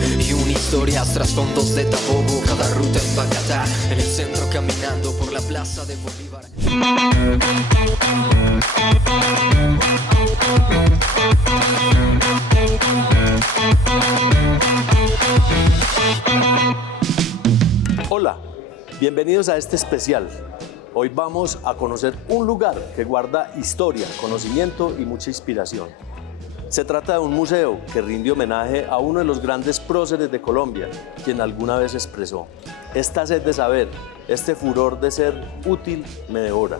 y una historia tras fondos de Tabogo, cada ruta en Bogotá, en el centro caminando por la plaza de Bolívar. Hola, bienvenidos a este especial. Hoy vamos a conocer un lugar que guarda historia, conocimiento y mucha inspiración. Se trata de un museo que rinde homenaje a uno de los grandes próceres de Colombia, quien alguna vez expresó: esta sed de saber, este furor de ser útil me devora.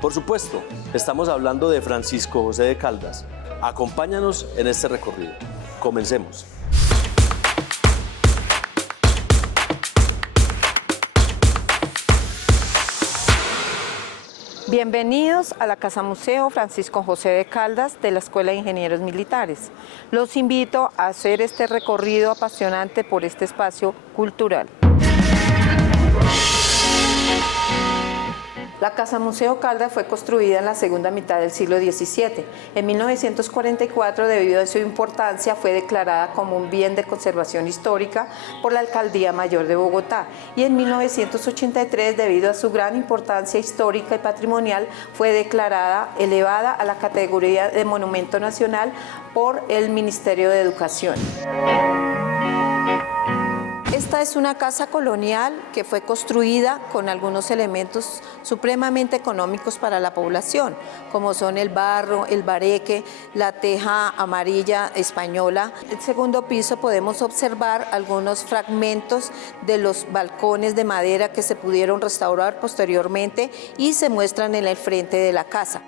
Por supuesto, estamos hablando de Francisco José de Caldas. Acompáñanos en este recorrido. Comencemos. Bienvenidos a la Casa Museo Francisco José de Caldas de la Escuela de Ingenieros Militares. Los invito a hacer este recorrido apasionante por este espacio cultural. La Casa Museo Caldas fue construida en la segunda mitad del siglo XVII. En 1944, debido a su importancia, fue declarada como un bien de conservación histórica por la Alcaldía Mayor de Bogotá. Y en 1983, debido a su gran importancia histórica y patrimonial, fue declarada, elevada a la categoría de Monumento Nacional por el Ministerio de Educación. Esta es una casa colonial que fue construida con algunos elementos supremamente económicos para la población, como son el barro, el bareque, la teja amarilla española. En el segundo piso podemos observar algunos fragmentos de los balcones de madera que se pudieron restaurar posteriormente y se muestran en el frente de la casa.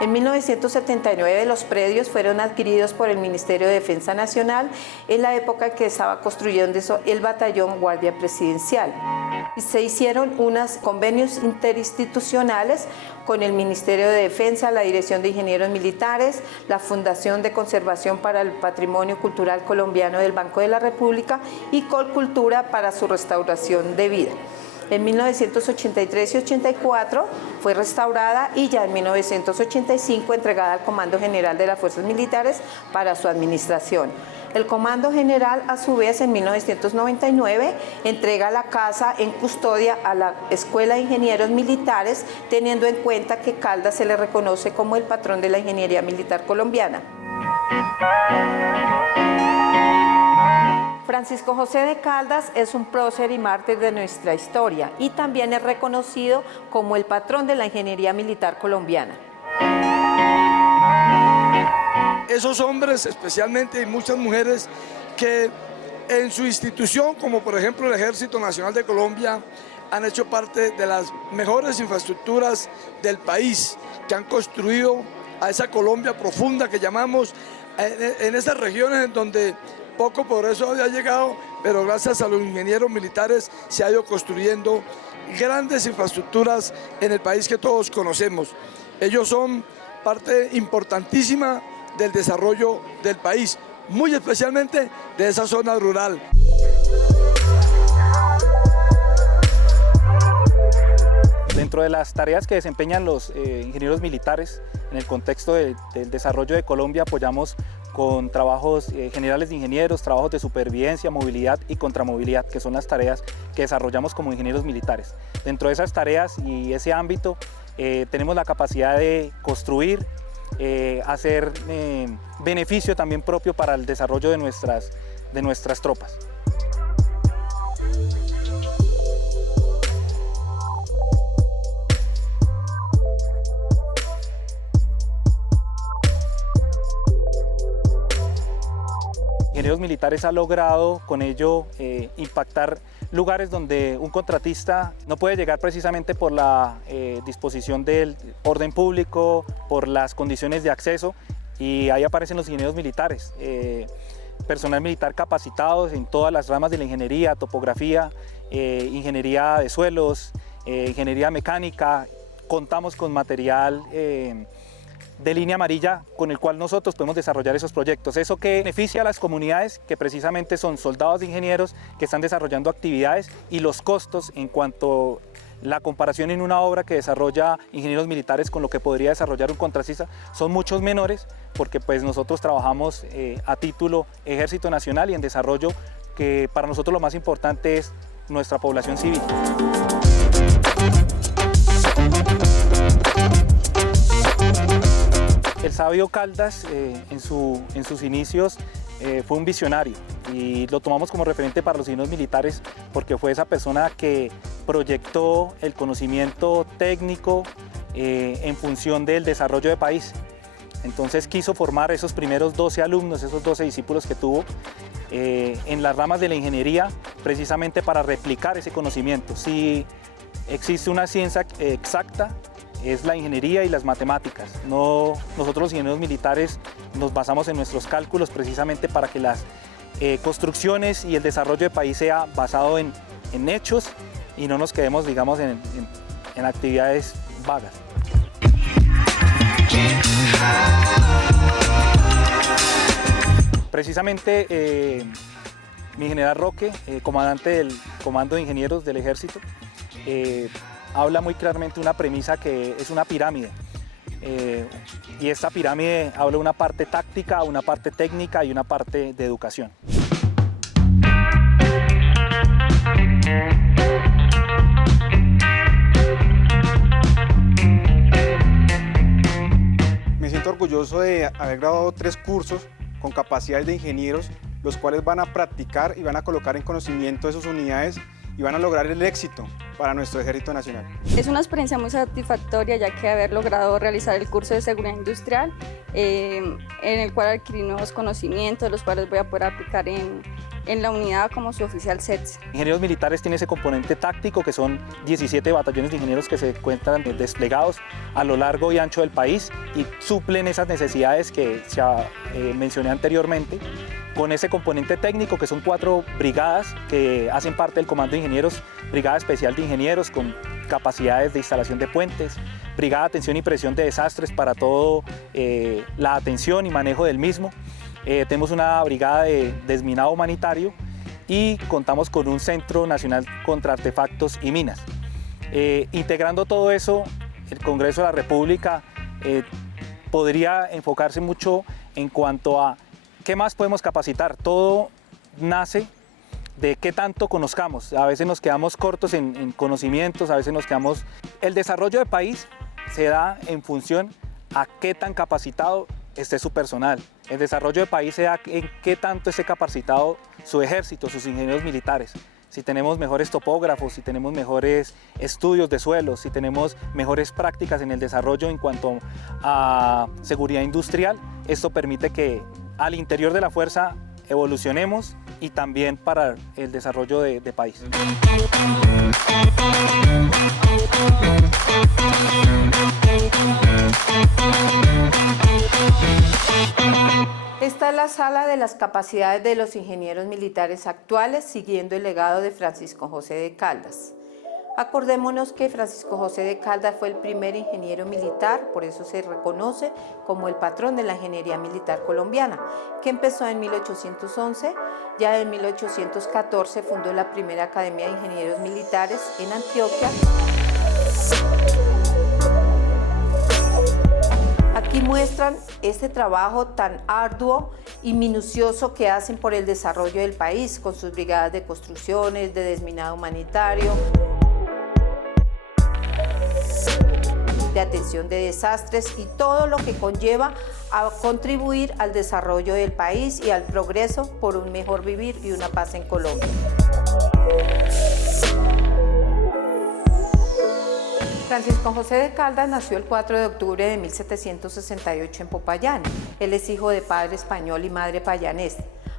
En 1979 los predios fueron adquiridos por el Ministerio de Defensa Nacional en la época en que estaba construyendo el batallón Guardia Presidencial. Se hicieron unos convenios interinstitucionales con el Ministerio de Defensa, la Dirección de Ingenieros Militares, la Fundación de Conservación para el Patrimonio Cultural Colombiano del Banco de la República y Colcultura para su restauración debida. En 1983 y 84 fue restaurada y ya en 1985 entregada al Comando General de las Fuerzas Militares para su administración. El Comando General, a su vez, en 1999 entrega la casa en custodia a la Escuela de Ingenieros Militares, teniendo en cuenta que Caldas se le reconoce como el patrón de la ingeniería militar colombiana. Francisco José de Caldas es un prócer y mártir de nuestra historia y también es reconocido como el patrón de la ingeniería militar colombiana. Esos hombres, especialmente, y muchas mujeres que en su institución, como por ejemplo el Ejército Nacional de Colombia, han hecho parte de las mejores infraestructuras del país, que han construido a esa Colombia profunda que llamamos, en esas regiones en donde poco progreso había llegado, pero gracias a los ingenieros militares se ha ido construyendo grandes infraestructuras en el país que todos conocemos. Ellos son parte importantísima del desarrollo del país, muy especialmente de esa zona rural. Dentro de las tareas que desempeñan los ingenieros militares en el contexto del desarrollo de Colombia, apoyamos con trabajos generales de ingenieros, trabajos de supervivencia, movilidad y contramovilidad, que son las tareas que desarrollamos como ingenieros militares. Dentro de esas tareas y ese ámbito tenemos la capacidad de construir, hacer beneficio también propio para el desarrollo de nuestras tropas. Ingenieros Militares ha logrado con ello impactar lugares donde un contratista no puede llegar precisamente por la disposición del orden público, por las condiciones de acceso, y ahí aparecen los ingenieros militares, personal militar capacitados en todas las ramas de la ingeniería, topografía, ingeniería de suelos, ingeniería mecánica. Contamos con material de línea amarilla con el cual nosotros podemos desarrollar esos proyectos. Eso que beneficia a las comunidades, que precisamente son soldados de ingenieros que están desarrollando actividades, y los costos en cuanto a la comparación en una obra que desarrolla ingenieros militares con lo que podría desarrollar un contratista son muchos menores, porque pues nosotros trabajamos a título Ejército Nacional y en desarrollo, que para nosotros lo más importante es nuestra población civil. El sabio Caldas en sus inicios fue un visionario y lo tomamos como referente para los ingenieros militares porque fue esa persona que proyectó el conocimiento técnico en función del desarrollo de país. Entonces quiso formar esos primeros 12 alumnos, esos 12 discípulos que tuvo en las ramas de la ingeniería, precisamente para replicar ese conocimiento. Si existe una ciencia exacta, es la ingeniería y las matemáticas. Nosotros los ingenieros militares nos basamos en nuestros cálculos precisamente para que las construcciones y el desarrollo de país sea basado en hechos y no nos quedemos, digamos, en actividades vagas. Precisamente mi general Roque, comandante del Comando de Ingenieros del Ejército, habla muy claramente de una premisa que es una pirámide. Y esta pirámide habla de una parte táctica, una parte técnica y una parte de educación. Me siento orgulloso de haber graduado 3 cursos con capacidades de ingenieros, los cuales van a practicar y van a colocar en conocimiento de sus unidades y van a lograr el éxito para nuestro Ejército Nacional. Es una experiencia muy satisfactoria, ya que haber logrado realizar el curso de seguridad industrial, en el cual adquirí nuevos conocimientos, los cuales voy a poder aplicar en la unidad como su oficial SETS. Ingenieros militares tiene ese componente táctico, que son 17 batallones de ingenieros que se encuentran desplegados a lo largo y ancho del país y suplen esas necesidades que ya mencioné anteriormente. Con ese componente técnico, que son 4 brigadas que hacen parte del Comando de Ingenieros: Brigada Especial de Ingenieros con capacidades de instalación de puentes, Brigada de Atención y Prevención de Desastres para todo la atención y manejo del mismo. Tenemos una brigada de desminado humanitario y contamos con un Centro Nacional contra Artefactos y Minas. Integrando todo eso, el Congreso de la República podría enfocarse mucho en cuanto a ¿qué más podemos capacitar? Todo nace de qué tanto conozcamos. A veces nos quedamos cortos en conocimientos, a veces nos quedamos... El desarrollo de país se da en función a qué tan capacitado esté su personal. El desarrollo de país se da en qué tanto esté capacitado su ejército, sus ingenieros militares. Si tenemos mejores topógrafos, si tenemos mejores estudios de suelos, si tenemos mejores prácticas en el desarrollo en cuanto a seguridad industrial, esto permite que al interior de la fuerza evolucionemos y también para el desarrollo de país. Esta es la sala de las capacidades de los ingenieros militares actuales, siguiendo el legado de Francisco José de Caldas. Acordémonos que Francisco José de Caldas fue el primer ingeniero militar, por eso se reconoce como el patrón de la ingeniería militar colombiana, que empezó en 1811, ya en 1814 fundó la primera Academia de Ingenieros Militares en Antioquia. Aquí muestran este trabajo tan arduo y minucioso que hacen por el desarrollo del país, con sus brigadas de construcciones, de desminado humanitario, de atención de desastres y todo lo que conlleva a contribuir al desarrollo del país y al progreso por un mejor vivir y una paz en Colombia. Francisco José de Caldas nació el 4 de octubre de 1768 en Popayán. Él es hijo de padre español y madre payanés.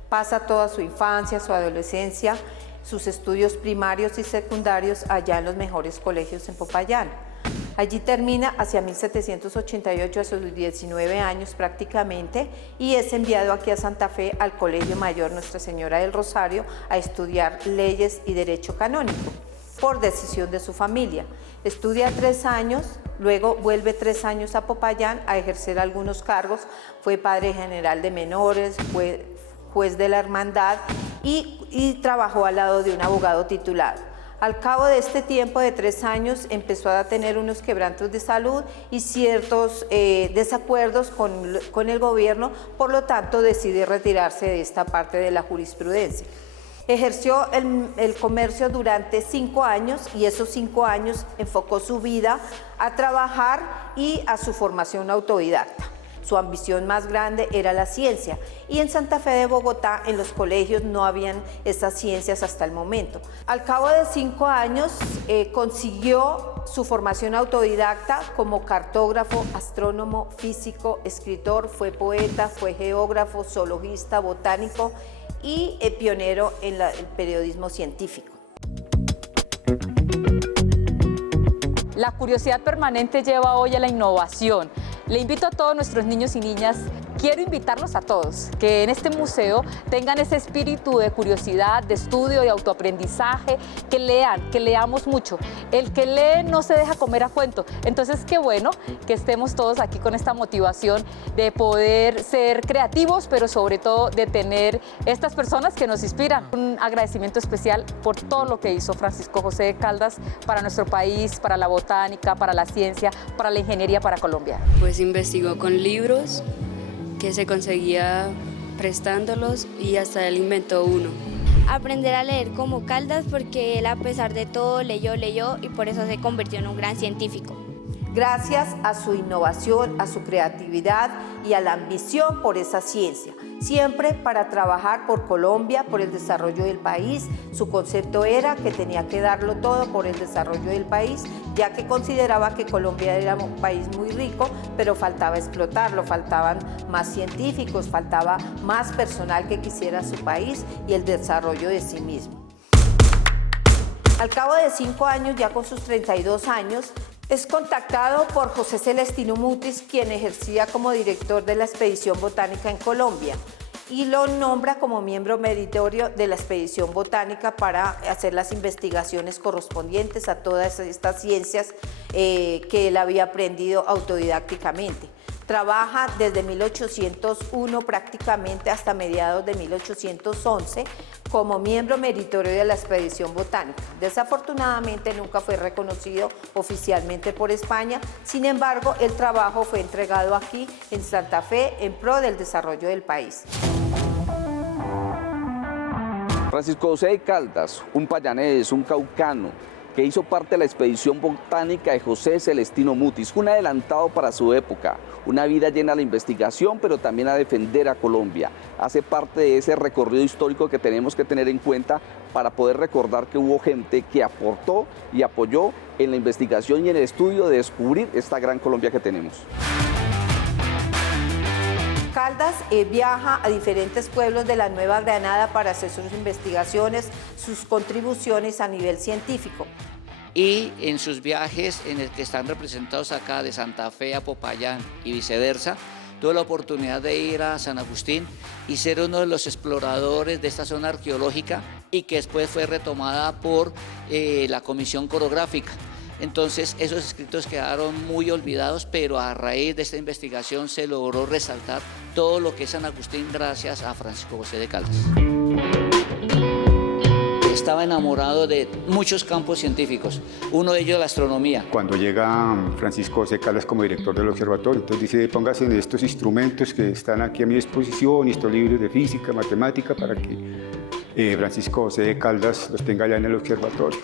Pasa toda su infancia, su adolescencia, sus estudios primarios y secundarios allá en los mejores colegios en Popayán. Allí termina hacia 1788, a sus 19 años prácticamente, y es enviado aquí a Santa Fe al Colegio Mayor Nuestra Señora del Rosario a estudiar leyes y derecho canónico. por decisión de su familia. Estudia 3 años, luego vuelve 3 años a Popayán a ejercer algunos cargos. Fue padre general de menores, fue juez de la hermandad y trabajó al lado de un abogado titulado. Al cabo de este tiempo de 3 años empezó a tener unos quebrantos de salud y ciertos desacuerdos con el gobierno, por lo tanto decide retirarse de esta parte de la jurisprudencia. Ejerció el comercio durante 5 años y esos 5 años enfocó su vida a trabajar y a su formación autodidacta. Su ambición más grande era la ciencia y en Santa Fe de Bogotá en los colegios no habían esas ciencias hasta el momento. Al cabo de 5 años consiguió su formación autodidacta como cartógrafo, astrónomo, físico, escritor, fue poeta, fue geógrafo, zoologista, botánico y pionero en el periodismo científico. La curiosidad permanente lleva hoy a la innovación. Le invito a todos nuestros niños y niñas, quiero invitarlos a todos, que en este museo tengan ese espíritu de curiosidad, de estudio, de autoaprendizaje, que lean, que leamos mucho. El que lee no se deja comer a cuento. Entonces, qué bueno que estemos todos aquí con esta motivación de poder ser creativos, pero sobre todo de tener estas personas que nos inspiran. Un agradecimiento especial por todo lo que hizo Francisco José de Caldas para nuestro país, para la botánica, para la ciencia, para la ingeniería, para Colombia. Pues investigó con libros que se conseguía prestándolos y hasta él inventó uno. Aprender a leer como Caldas porque él a pesar de todo leyó y por eso se convirtió en un gran científico. Gracias a su innovación, a su creatividad y a la ambición por esa ciencia, siempre para trabajar por Colombia, por el desarrollo del país. Su concepto era que tenía que darlo todo por el desarrollo del país, ya que consideraba que Colombia era un país muy rico, pero faltaba explotarlo, faltaban más científicos, faltaba más personal que quisiera su país y el desarrollo de sí mismo. Al cabo de 5 años, ya con sus 32 años, es contactado por José Celestino Mutis, quien ejercía como director de la expedición botánica en Colombia, y lo nombra como miembro meritorio de la expedición botánica para hacer las investigaciones correspondientes a todas estas ciencias que él había aprendido autodidácticamente. Trabaja desde 1801 prácticamente hasta mediados de 1811 como miembro meritorio de la expedición botánica. Desafortunadamente nunca fue reconocido oficialmente por España, sin embargo el trabajo fue entregado aquí en Santa Fe en pro del desarrollo del país. Francisco José de Caldas, un payanés, un caucano, que hizo parte de la expedición botánica de José Celestino Mutis, un adelantado para su época, una vida llena de investigación, pero también a defender a Colombia. Hace parte de ese recorrido histórico que tenemos que tener en cuenta para poder recordar que hubo gente que aportó y apoyó en la investigación y en el estudio de descubrir esta gran Colombia que tenemos. Caldas viaja a diferentes pueblos de la Nueva Granada para hacer sus investigaciones, sus contribuciones a nivel científico. Y en sus viajes, en el que están representados acá de Santa Fe a Popayán y viceversa, tuve la oportunidad de ir a San Agustín y ser uno de los exploradores de esta zona arqueológica y que después fue retomada por la Comisión Corográfica. Entonces esos escritos quedaron muy olvidados, pero a raíz de esta investigación se logró resaltar todo lo que es San Agustín gracias a Francisco José de Caldas. Estaba enamorado de muchos campos científicos, uno de ellos la astronomía. Cuando llega Francisco José Caldas como director del observatorio, entonces dice, póngase en estos instrumentos que están aquí a mi disposición, estos libros de física, matemática, para que Francisco José de Caldas los tenga allá en el observatorio.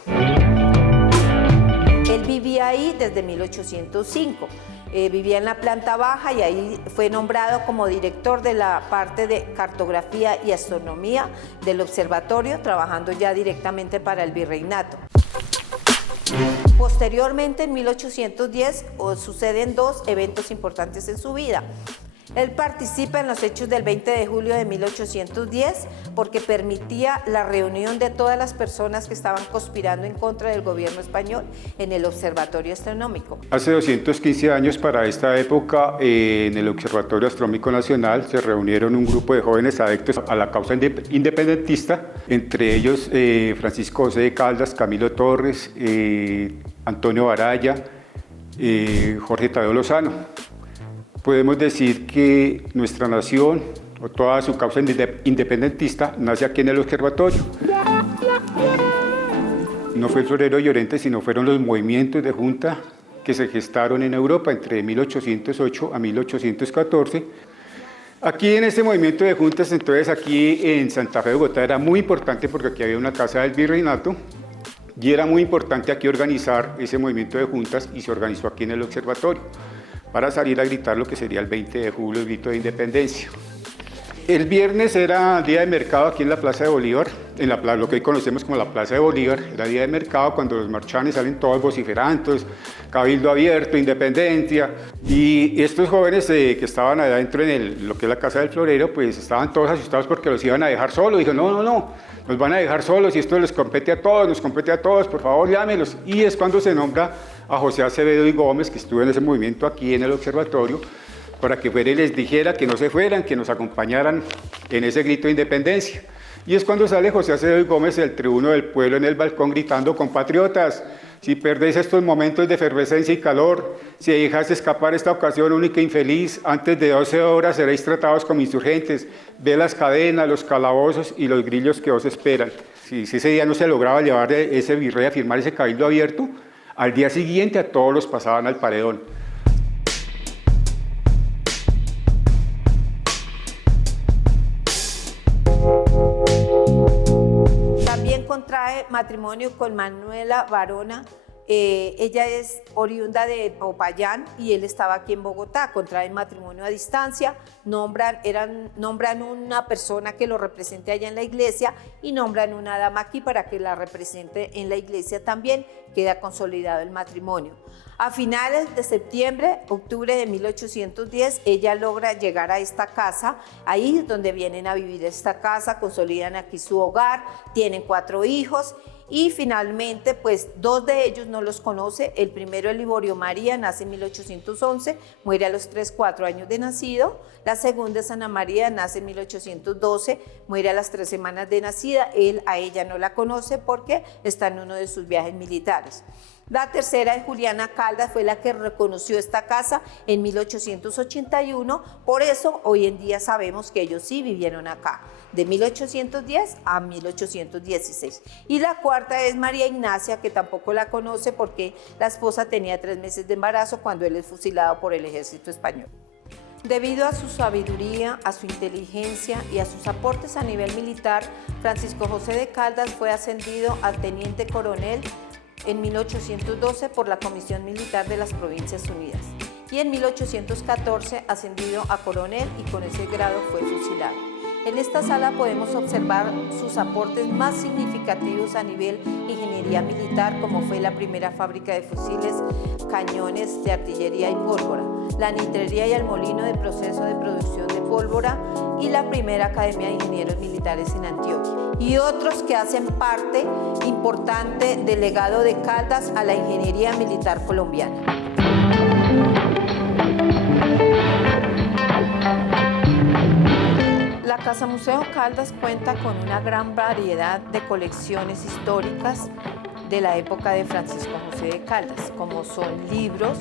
Él vivía ahí desde 1805, vivía en la planta baja y ahí fue nombrado como director de la parte de cartografía y astronomía del observatorio, trabajando ya directamente para el virreinato. Posteriormente, en 1810, suceden 2 eventos importantes en su vida. Él participa en los hechos del 20 de julio de 1810 porque permitía la reunión de todas las personas que estaban conspirando en contra del gobierno español en el Observatorio Astronómico. Hace 215 años para esta época, en el Observatorio Astronómico Nacional se reunieron un grupo de jóvenes adeptos a la causa independentista, entre ellos Francisco José de Caldas, Camilo Torres, Antonio Baraya, Jorge Tadeo Lozano. Podemos decir que nuestra nación, o toda su causa independentista, nace aquí en el observatorio. No fue el Florero Llorente, sino fueron los movimientos de junta que se gestaron en Europa entre 1808 a 1814. Aquí en este movimiento de juntas, entonces aquí en Santa Fe de Bogotá era muy importante porque aquí había una casa del virreinato y era muy importante aquí organizar ese movimiento de juntas y se organizó aquí en el observatorio para salir a gritar lo que sería el 20 de julio, el grito de independencia. El viernes era día de mercado aquí en la Plaza de Bolívar, en lo que hoy conocemos como la Plaza de Bolívar, era día de mercado cuando los marchanes salen todos vociferantes, cabildo abierto, independencia, y estos jóvenes que estaban allá adentro en lo que es la Casa del Florero, pues estaban todos asustados porque los iban a dejar solos. Dijo, no, nos van a dejar solos y esto les compete a todos, nos compete a todos, por favor llámelos. Y es cuando se nombra a José Acevedo y Gómez, que estuvo en ese movimiento aquí en el observatorio, para que fuera y les dijera que no se fueran, que nos acompañaran en ese grito de independencia. Y es cuando sale José Acevedo y Gómez, el tribuno del pueblo, en el balcón gritando, compatriotas, si perdéis estos momentos de efervescencia y calor, si dejáis escapar esta ocasión única e infeliz, antes de 12 horas seréis tratados como insurgentes, ve las cadenas, los calabozos y los grillos que os esperan. Si ese día no se lograba llevar ese virrey a firmar ese cabildo abierto, al día siguiente a todos los pasaban al paredón. También contrae matrimonio con Manuela Barona. Ella es oriunda de Popayán y él estaba aquí en Bogotá. Contraen matrimonio a distancia, nombran una persona que lo represente allá en la iglesia y nombran una dama aquí para que la represente en la iglesia también. Queda consolidado el matrimonio. A finales de septiembre, octubre de 1810, ella logra llegar a esta casa, ahí es donde vienen a vivir esta casa, consolidan aquí su hogar, tienen 4 hijos. Y finalmente, pues 2 de ellos no los conoce. El primero, el Liborio María, nace en 1811, muere a los 4 años de nacido. La segunda es Ana María, nace en 1812, muere a las 3 semanas de nacida. Él a ella no la conoce porque está en uno de sus viajes militares. La tercera es Juliana Caldas, fue la que reconoció esta casa en 1881, por eso hoy en día sabemos que ellos sí vivieron acá, de 1810 a 1816. Y la cuarta es María Ignacia, que tampoco la conoce porque la esposa tenía 3 meses de embarazo cuando él es fusilado por el ejército español. Debido a su sabiduría, a su inteligencia y a sus aportes a nivel militar, Francisco José de Caldas fue ascendido a teniente coronel en 1812 por la Comisión Militar de las Provincias Unidas y en 1814 ascendido a coronel y con ese grado fue fusilado. En esta sala podemos observar sus aportes más significativos a nivel ingeniería militar, como fue la primera fábrica de fusiles, cañones de artillería y pólvora, la nitrería y el molino de proceso de producción de pólvora y la primera Academia de Ingenieros Militares en Antioquia, y otros que hacen parte importante del legado de Caldas a la ingeniería militar colombiana. La Casa Museo Caldas cuenta con una gran variedad de colecciones históricas de la época de Francisco José de Caldas, como son libros,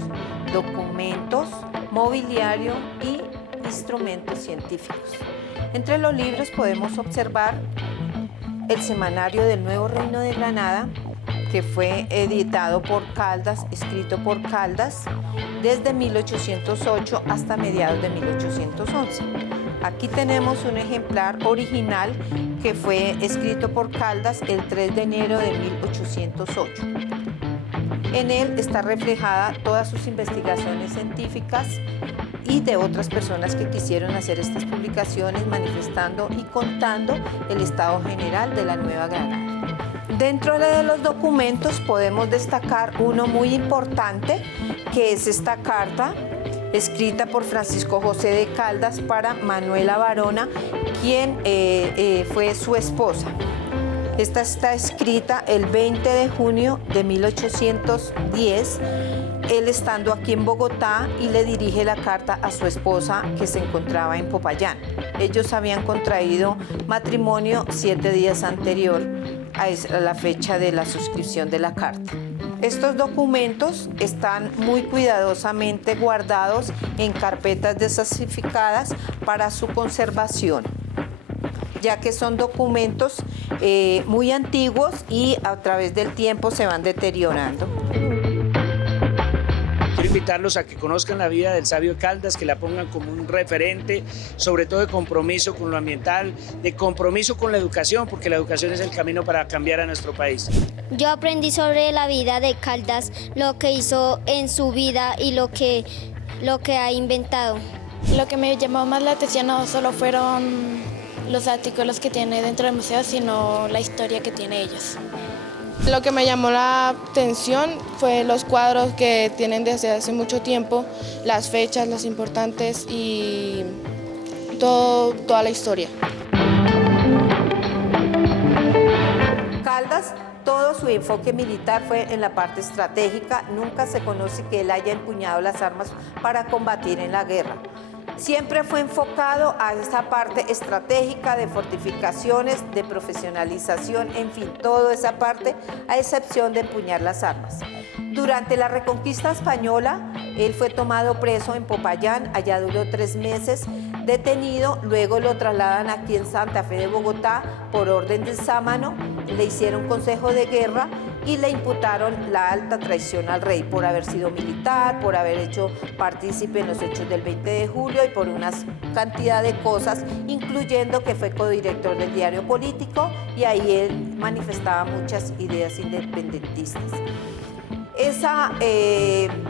documentos, mobiliario y instrumentos científicos. Entre los libros podemos observar el Semanario del Nuevo Reino de Granada, que fue editado por Caldas, escrito por Caldas, desde 1808 hasta mediados de 1811. Aquí tenemos un ejemplar original que fue escrito por Caldas el 3 de enero de 1808. En él está reflejada todas sus investigaciones científicas y de otras personas que quisieron hacer estas publicaciones manifestando y contando el estado general de la Nueva Granada. Dentro de los documentos podemos destacar uno muy importante, que es esta carta escrita por Francisco José de Caldas para Manuela Barona, quien fue su esposa. Esta está escrita el 20 de junio de 1810, él estando aquí en Bogotá, y le dirige la carta a su esposa que se encontraba en Popayán. Ellos habían contraído matrimonio 7 días anterior a la fecha de la suscripción de la carta. Estos documentos están muy cuidadosamente guardados en carpetas desclasificadas para su conservación, ya que son documentos muy antiguos y a través del tiempo se van deteriorando. Quiero invitarlos a que conozcan la vida del sabio Caldas, que la pongan como un referente, sobre todo de compromiso con lo ambiental, de compromiso con la educación, porque la educación es el camino para cambiar a nuestro país. Yo aprendí sobre la vida de Caldas, lo que hizo en su vida y lo que ha inventado. Lo que me llamó más la atención no solo fueron los artículos que tiene dentro del museo, sino la historia que tiene ellos. Lo que me llamó la atención fue los cuadros que tienen desde hace mucho tiempo, las fechas, las importantes y toda la historia. Caldas, todo su enfoque militar fue en la parte estratégica. Nunca se conoce que él haya empuñado las armas para combatir en la guerra. Siempre fue enfocado a esa parte estratégica de fortificaciones, de profesionalización, en fin, toda esa parte, a excepción de empuñar las armas. Durante la reconquista española, él fue tomado preso en Popayán, allá duró 3 meses, detenido, luego lo trasladan aquí en Santa Fe de Bogotá por orden de Sámano, le hicieron consejo de guerra y le imputaron la alta traición al rey por haber sido militar, por haber hecho partícipe en los hechos del 20 de julio y por una cantidad de cosas, incluyendo que fue codirector del diario Político y ahí él manifestaba muchas ideas independentistas. Ese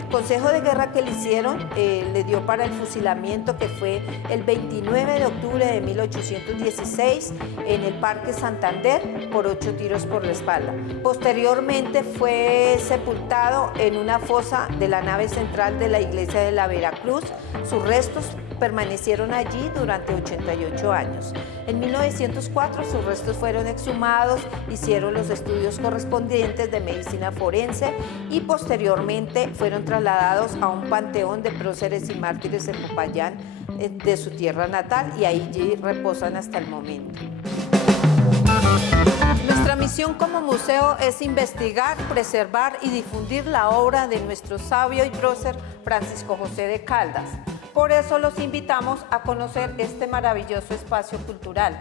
consejo de guerra que le hicieron le dio para el fusilamiento, que fue el 29 de octubre de 1816 en el Parque Santander por 8 tiros por la espalda. Posteriormente fue sepultado en una fosa de la nave central de la iglesia de la Veracruz. Sus restos permanecieron allí durante 88 años. En 1904 sus restos fueron exhumados, hicieron los estudios correspondientes de medicina forense y posteriormente fueron trasladados a un panteón de próceres y mártires en Popayán, de su tierra natal, y allí reposan hasta el momento. Nuestra misión como museo es investigar, preservar y difundir la obra de nuestro sabio y prócer Francisco José de Caldas. Por eso los invitamos a conocer este maravilloso espacio cultural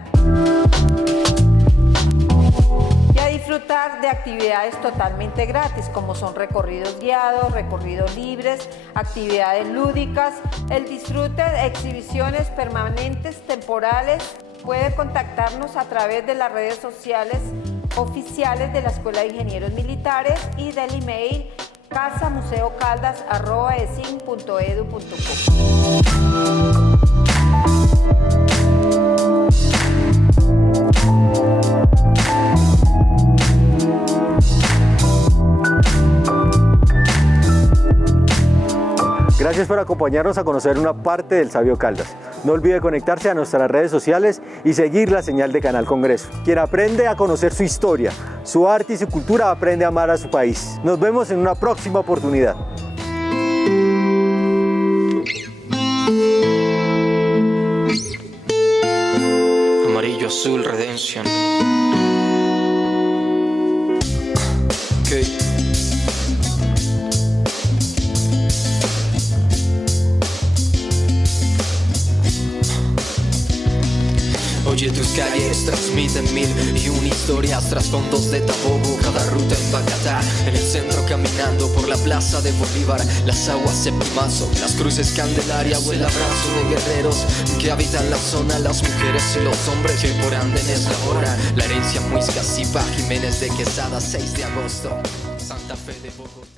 y a disfrutar de actividades totalmente gratis, como son recorridos guiados, recorridos libres, actividades lúdicas, el disfrute de exhibiciones permanentes, temporales. Puede contactarnos a través de las redes sociales oficiales de la Escuela de Ingenieros Militares y del email casamuseocaldas@esim.edu.co. Gracias por acompañarnos a conocer una parte del sabio Caldas. No olvide conectarse a nuestras redes sociales y seguir la señal de Canal Congreso. Quien aprende a conocer su historia, su arte y su cultura aprende a amar a su país. Nos vemos en una próxima oportunidad. Amarillo, azul, redención. Okay. Oye, tus calles transmiten 1001 historias, trasfondos de Tabogo, cada ruta en Bogotá. En el centro caminando por la plaza de Bolívar, las aguas Septimazo, las cruces Candelaria o el abrazo de guerreros que habitan la zona, las mujeres y los hombres que por anden es la hora. La herencia Muisca, Zipa, Jiménez de Quesada, 6 de agosto, Santa Fe de Bogotá.